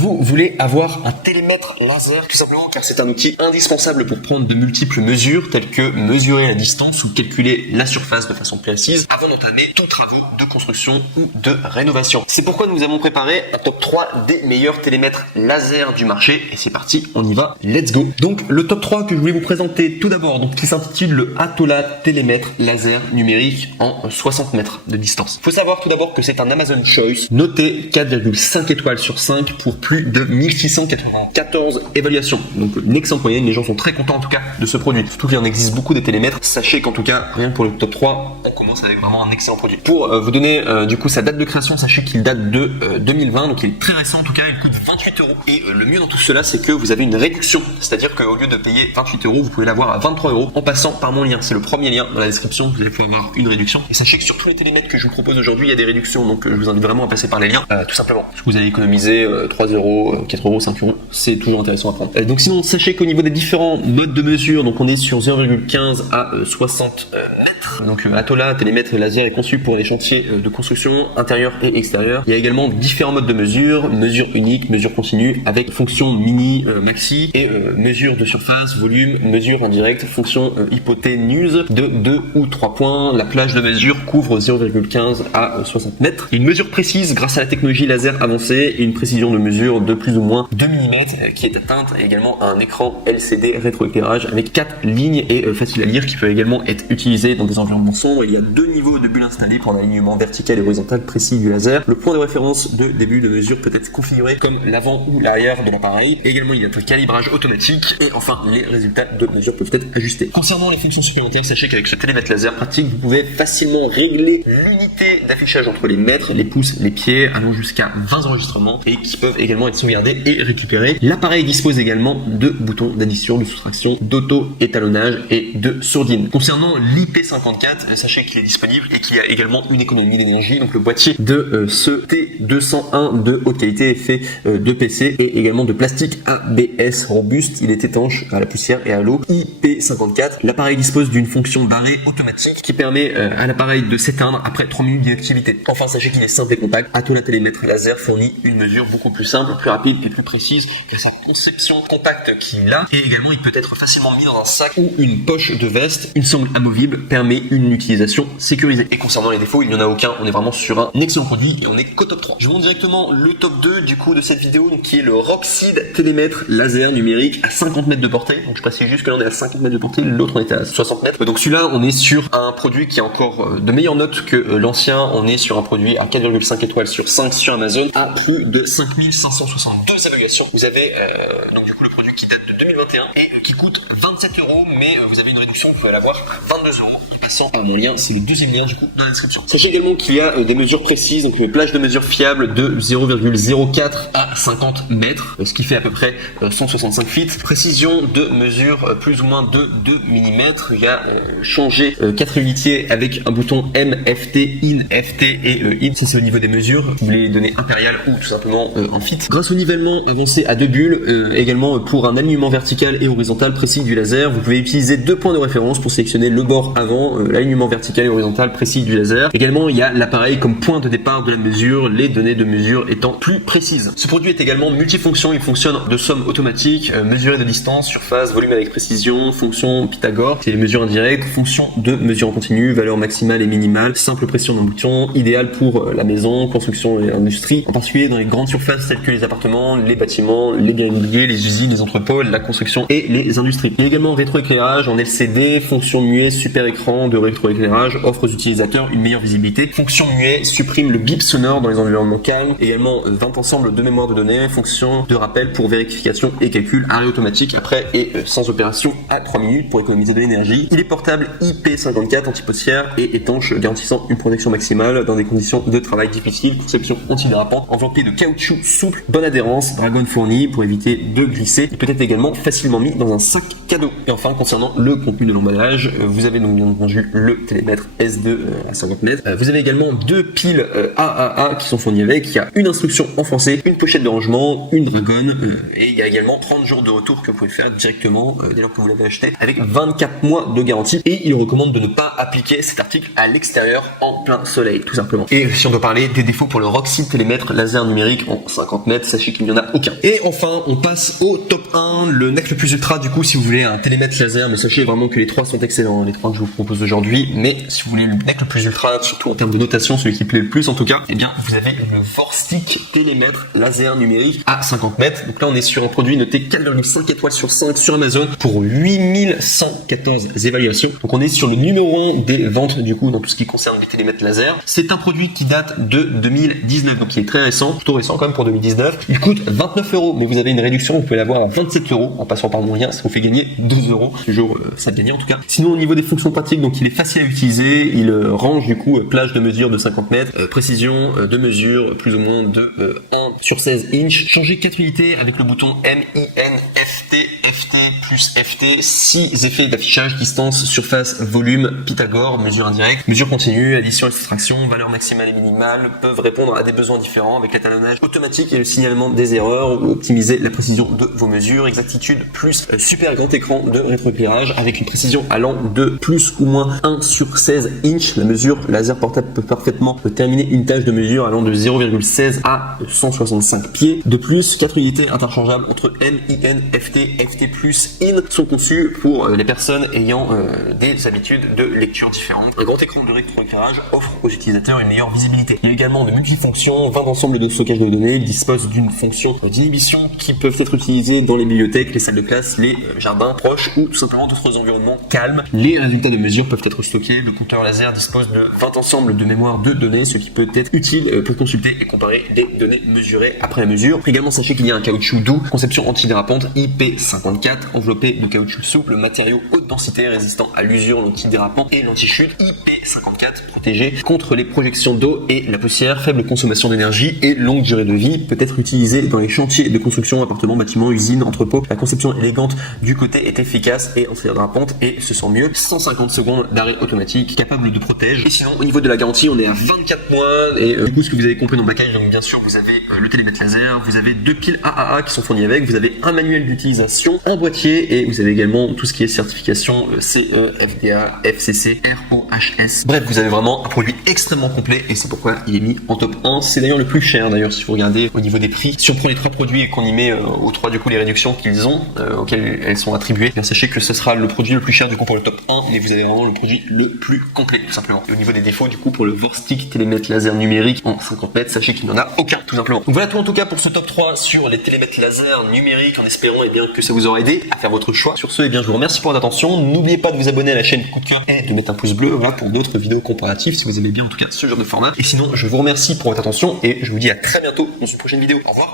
Vous voulez avoir un télémètre laser tout simplement car c'est un outil indispensable pour prendre de multiples mesures telles que mesurer la distance ou calculer la surface de façon précise avant d'entamer tous travaux de construction ou de rénovation. C'est pourquoi nous avons préparé un top 3 des meilleurs télémètres laser du marché et c'est parti, on y va, let's go. Donc le top 3 que je voulais vous présenter tout d'abord, donc qui s'intitule le Atola télémètre laser numérique en 60 mètres de distance. Faut savoir tout d'abord que c'est un Amazon Choice noté 4,5 étoiles sur 5 pour plus de 1694 évaluations. Donc une excellente moyenne, les gens sont très contents en tout cas de ce produit. Surtout qu'il en existe beaucoup des télémètres. Sachez qu'en tout cas, rien que pour le top 3, on commence avec vraiment un excellent produit. Pour vous donner du coup sa date de création, sachez qu'il date de 2020, donc il est très récent en tout cas, il coûte 28 €. Et le mieux dans tout cela, c'est que vous avez une réduction. C'est-à-dire qu'au lieu de payer 28 €, vous pouvez l'avoir à 23 € en passant par mon lien. C'est le premier lien dans la description, vous allez pouvoir avoir une réduction. Et sachez que sur tous les télémètres que je vous propose aujourd'hui, il y a des réductions. Donc je vous invite vraiment à passer par les liens, tout simplement. Parce que vous allez économiser 3 €, 4 €, 5 €. C'est toujours intéressant à prendre. Donc sinon, sachez qu'au niveau des différents modes de mesure, donc on est sur 0,15 à 60 mètres. Donc Atola télémètre laser est conçu pour les chantiers de construction intérieur et extérieur. Il y a également différents modes de mesure unique, mesure continue avec fonction mini, maxi et mesure de surface, volume, mesure indirecte, fonction hypoténuse de 2 ou 3 points. La plage de mesure couvre 0,15 à 60 mètres. Une mesure précise grâce à la technologie laser avancée et une précision de mesure de plus ou moins 2 mm qui est atteinte et également un écran LCD rétroéclairage avec 4 lignes et facile à lire qui peut également être utilisé dans des environnements sombres. Il y a 2 niveaux de bulles installés pour un alignement vertical et horizontal précis du laser. Le point de référence de début de mesure peut être configuré comme l'avant ou l'arrière de l'appareil. Également, il y a un calibrage automatique et enfin, les résultats de mesure peuvent être ajustés. Concernant les fonctions supplémentaires, sachez qu'avec ce télémètre laser pratique, vous pouvez facilement régler l'unité d'affichage entre les mètres, les pouces, les pieds, allant jusqu'à 20 enregistrements et qui peuvent également être sauvegardés et récupérés. L'appareil dispose également de boutons d'addition, de soustraction, d'auto-étalonnage et de sourdine. Concernant l'IP54, sachez qu'il est disponible et qu'il y a également une économie d'énergie. Donc le boîtier de ce T201 de haute qualité est fait de PC et également de plastique ABS robuste. Il est étanche à la poussière et à l'eau. IP54. L'appareil dispose d'une fonction d'arrêt automatique qui permet à l'appareil de s'éteindre après 3 minutes d'inactivité. Enfin, sachez qu'il est simple et compact. Atola télémètre laser fournit une mesure beaucoup plus simple, plus rapide et plus précise grâce à sa conception compacte qu'il a. Et également, il peut être facilement mis dans un sac ou une poche de veste. Une sangle amovible permet une utilisation sécurisée. Et concernant les défauts, il n'y en a aucun. On est vraiment sur un excellent produit et on est qu'au top 3. Je vous montre directement le top 2 du coup de cette vidéo, donc, qui est le Roxeed télémètre laser numérique à 50 mètres de portée. Donc je précise juste que là on est à 50 mètres de portée, l'autre on était à 60 mètres. Donc celui-là on est sur un produit qui a encore de meilleures notes que l'ancien. On est sur un produit à 4,5 étoiles sur 5 sur Amazon à plus de 5562 évaluations. Vous avez donc du coup le produit qui date de 2021 et qui coûte 27 €, mais vous avez une réduction, vous pouvez l'avoir à 22 € en passant par mon lien, c'est le deuxième lien du coup dans la description. Sachez également qu'il y a des mesures précises, donc une plage de mesure fiable de 0,04 à 50 mètres, ce qui fait à peu près 165 feet. Précision de mesure plus ou moins de 2 mm. Il y a changé 4 unitiers avec un bouton M, FT, IN, FT et IN si c'est au niveau des mesures. Vous voulez les donner impériales ou tout simplement en feet. Grâce au nivellement avancé à 2 bulles, également pour un alignement vertical et horizontal précis du laser, vous pouvez utiliser 2 points de référence pour sélectionner le bord avant, l'alignement vertical et horizontal précis du laser. Également, il y a l'appareil comme point de départ de la mesure, les données de mesure étant plus précises. Ce produit est également multifonction, il fonctionne de somme automatique, mesurer de distance, surface, volume avec précision, fonction Pythagore, c'est les mesures indirectes, fonction de mesure en continu, valeur maximale et minimale, simple pression d'un bouton, idéal pour la maison, construction et industrie, en particulier dans les grandes surfaces telles que les appartements, les bâtiments, les biens immobiliers, les usines, les entrepôts, la construction et les industries. Il y a également rétroéclairage en LCD, fonction muet, super écran de rétroéclairage, offre aux utilisateurs une meilleure visibilité. Fonction muet supprime le bip sonore dans les environnements calmes. Également 20 ensembles de mémoire de données, fonction de rappel pour vérification et calcul, arrêt automatique après et sans opération à 3 minutes pour économiser de l'énergie. Il est portable IP54 anti-poussière et étanche, garantissant une protection maximale dans des conditions de travail difficiles. Conception antidérapante, enveloppé de caoutchouc souple, bonne adhérence, dragon fourni pour éviter de glisser. Il peut être également facilement mis dans un sac cadeau. Et enfin, concernant le contenu de l'emballage, vous avez donc bien entendu le télémètre S2 à 50 mètres. Vous avez également deux piles AAA qui sont fournies avec. Il y a une instruction en français, une pochette de rangement, une dragonne et il y a également 30 jours de retour que vous pouvez faire directement dès lors que vous l'avez acheté avec 24 mois de garantie. Et il recommande de ne pas appliquer cet article à l'extérieur en plein soleil, tout simplement. Et si on doit parler des défauts pour le Roxy télémètre laser numérique en 50 mètres, sachez qu'il n'y en a aucun. Et enfin, on passe au top 1, le NEC le plus ultra. Du coup, si vous voulez un télémètre laser, mais sachez vraiment que les trois sont excellents, les trois que je vous propose aujourd'hui. Mais si vous voulez le NEC le plus ultra, surtout en termes de notation, celui qui plaît le plus en tout cas, eh bien, vous avez le Vorstick télémètre laser numérique à 50 mètres. Donc là, on est sur un produit noté 4,5 étoiles sur 5 sur Amazon pour 8114 évaluations. Donc on est sur le numéro 1 des ventes du coup dans tout ce qui concerne les télémètres laser. C'est un produit qui date de 2019, donc qui est très récent, plutôt récent quand même pour 2019. Il coûte 29 €, mais vous avez une réduction, vous pouvez l'avoir à 27 € en passant par mon lien, ça vous fait gagner 2 €. Toujours ça de gagner en tout cas. Sinon au niveau des fonctions pratiques, donc il est facile à utiliser, il range du coup plage de mesure de 50 mètres, précision de mesure plus ou moins de 1 sur 16 inch. Changer 4 unités avec le bouton MINFT, FT plus FT, 6 effets d'affichage, distance, surface, volume, Pythagore, mesure indirecte, mesure continue, addition et soustraction, valeur maximale et minimale, peuvent répondre à des besoins différents avec l'étalonnage automatique et le signalement des erreurs ou optimiser la précision de vos mesures, exactitude plus super grand écran de rétroéclairage avec une précision allant de plus ou moins 1 sur 16 inch. La mesure laser portable peut parfaitement terminer une tâche de mesure allant de 0,16 à 165 pieds. De plus, 4 unités interchangeables entre MIN, FT, FT+, IN sont conçues pour les personnes ayant des habitudes de lecture différentes. Un grand écran de rétroéclairage offre aux utilisateurs une meilleure visibilité. Il y a également de multifonctions, 20 ensembles de stockage de données. Il dispose d'une fonction d'inhibition qui peuvent être utilisées dans les bibliothèques, les salles de classe, les jardins proches ou tout simplement d'autres environnements calmes. Les résultats de mesure peuvent être stockés. Le compteur laser dispose de 20 ensembles de mémoire de données, ce qui peut être utile pour consulter et comparer les données mesurées après la mesure. Également, sachez qu'il y a un caoutchouc doux, conception antidérapante IP54, enveloppé de caoutchouc souple, matériau haute densité résistant à l'usure, l'antidérapant et l'anti-chute. IP54 protégé contre les projections d'eau et la poussière, faible consommation d'énergie et longue durée de vie, peut être utilisé dans les chantiers de construction, appartements, bâtiments, usines, entrepôts. La conception élégante du côté est efficace et antidérapante et se sent mieux. 150 secondes d'arrêt automatique, capable de protéger. Et sinon, au niveau de la garantie, on est à 24 mois et du coup, ce que vous avez compris dans le package, donc bien sûr, vous avez le télémètre laser, vous avez deux piles AAA qui sont fournies avec, vous avez un manuel d'utilisation, un boîtier et vous avez également tout ce qui est certification CE, FDA, FCC, ROHS. Bref, vous avez vraiment un produit extrêmement complet et c'est pourquoi il est mis en top 1. C'est d'ailleurs le plus cher d'ailleurs si vous regardez au niveau des prix. Si on prend les trois produits et qu'on y met aux trois du coup les réductions qu'ils ont, auxquelles elles sont attribuées, bien sachez que ce sera le produit le plus cher du coup pour le top 1, mais vous avez vraiment le produit le plus complet tout simplement. Et au niveau des défauts du coup pour le Vorstick télémètre laser numérique en 50 mètres, sachez qu'il n'y en a aucun tout simplement. Donc voilà tout en tout cas pour ce top 3 sur les télémètres laser numériques en espérant bien que ça vous aura aidé à faire votre choix. Sur ce, bien je vous remercie pour votre attention. N'oubliez pas de vous abonner à la chaîne Coup de Cœur et de mettre un pouce bleu voilà, pour d'autres vidéos comparatives si vous aimez bien en tout cas ce genre de format. Et sinon, je vous remercie pour votre attention et je vous dis à très bientôt dans une prochaine vidéo. Au revoir.